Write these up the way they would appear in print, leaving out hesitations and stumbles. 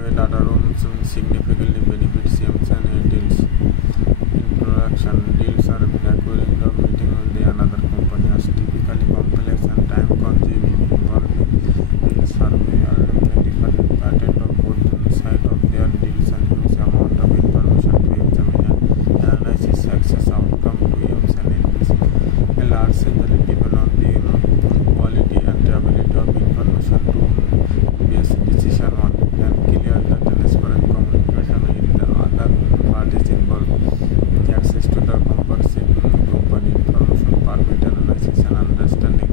Data rooms significantly benefit CMs and deals. Introduction: deals are acquiring or meeting with another company as typically complex and time-consuming, involving survey or different pattern of both side of their deals and huge amount of information to examine and analyze success outcome to CMs and deals. A large salary depend on the quality and ability of information to base decision on and clear that transparent communication with the other parties involved. Access to the comprehensive company information permit analysis and understanding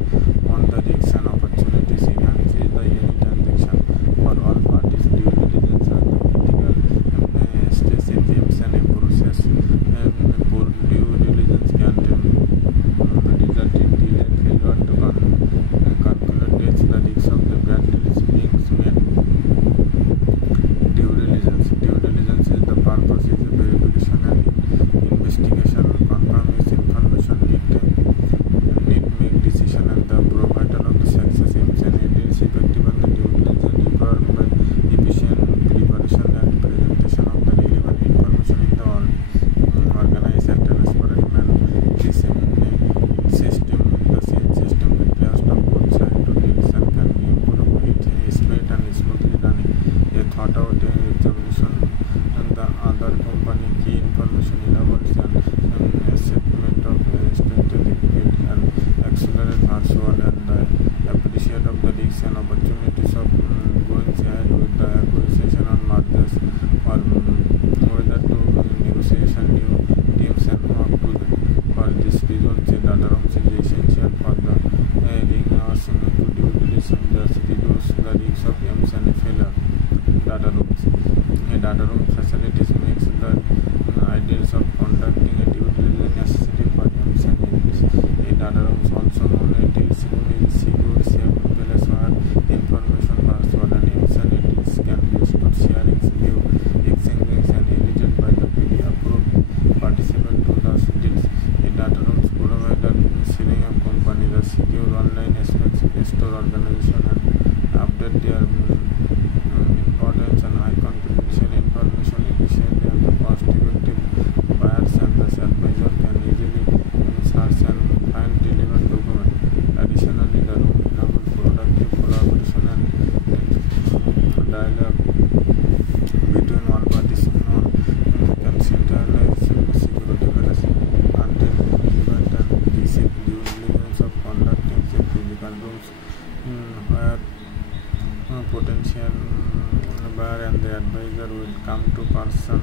on the risks and opportunities enhances the any transaction for all parties. Due diligence are the critical stage in CMs and process. Poor due diligence can result in delay, failure to calculate the risks of the bad deals being made. Due diligence is the purpose is the verification and investigation, confirm its information need make decision and the provider of the success aims and is effective and the due diligence required by efficient preparation and presentation of the relevant information in the organized and transparent manner. This system requires the both sides to deals and can be improved with speed and smoothly running. A thought out examination and the other company key information relevance and assessment of strategic fit and accelerate virtual and the appreciate of the risks and opportunities of going ahead with the acquisition and mergers or whether to negotiation new teams and work together. For this reason, the data rooms is essential for the leading us to due diligence, thus reduce the risks of CMs and failure. Data rooms. A data room facilities makes the ideas of conducting a due diligence necessary for CMs and deals. A data room also known as deals room is secure, safe place where information password and CMs and deals can be stored, sharing, view, exchanging and edited by the pre-approved participant to the deals. A data rooms provider sharing of company the secure online aspects store organization and update their importance and high confidential information efficiently and the cost effective. Buyers and the advisor can easily search and find relevant document. Additionally, the room enables productive collaboration and dialogue between all parties. Can centralize security matters until relevant and receive due diligence of conducting physical rooms where potential buyer and the advisor will come to person